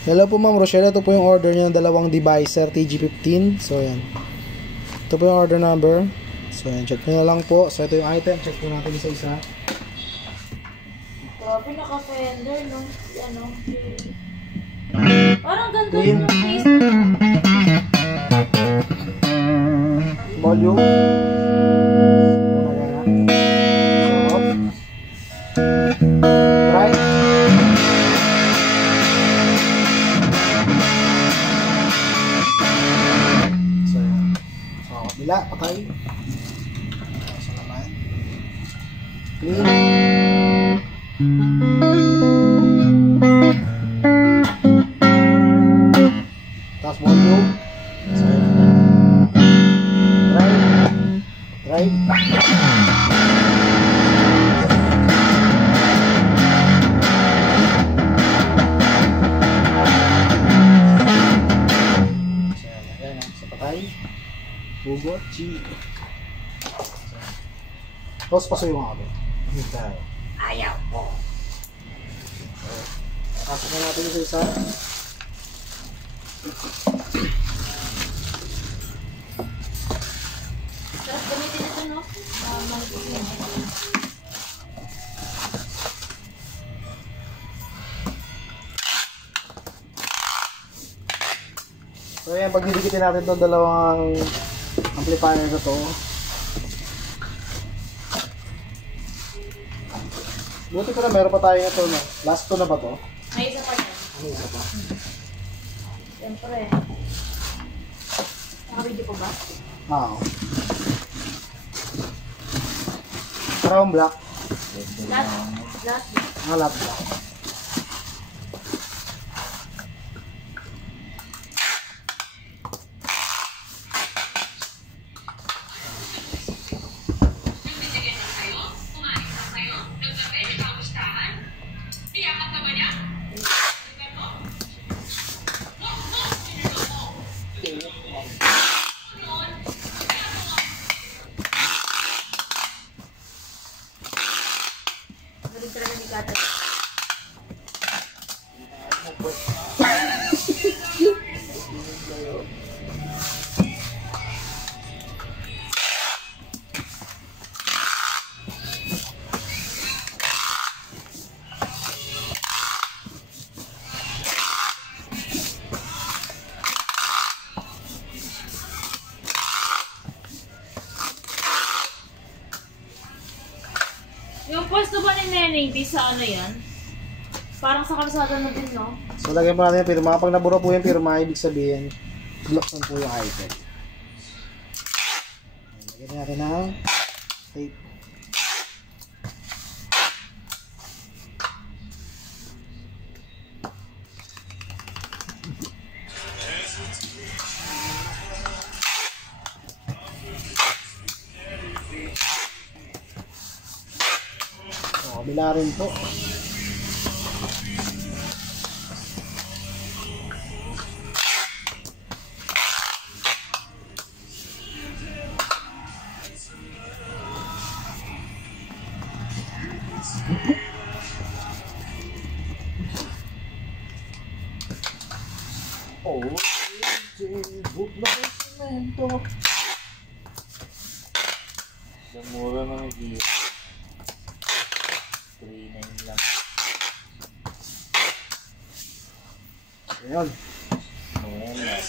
Hello po Ma'am Rochelle, ito po yung order niya ng dalawang divisor TG15. So yan. Ito po yung order number. So yan, check nyo na lang po. So ito yung item, check po natin isa-isa. Grabe, naka-fender, no? Ano? Parang ganito yung face. Volume. Right. So yan. So kabila, patay. So naman. Clean. Tapos volume. So yan. Right. Hugot, G. Tapos paso yung ako. Ayaw po. Pasok na natin yung isa. Sarap gamitin ito, no? So yan, pag didikitin natin itong dalawang amplifier na to. Buti ko na meron pa tayo ito, no? Last to na ba to? May isa pa yan. May isa pa. Siyempre. Naka-video ko ba? Oo. Parang black. Last. Lahat black. Galing talaga ni Kata. Yung pwesto ba ni Neneng, di sa ano yan? Parang sa kalsada na din, no? So lagyan po natin yung pirma. Pag nabura po yung pirma, ibig sabihin, blocksan po yung item. Lagyan natin ng tape. So, kabila rin po. Oh, buk na ng semento. Sa mura ng gear. 3.9 lang. Ayan. Ayan na.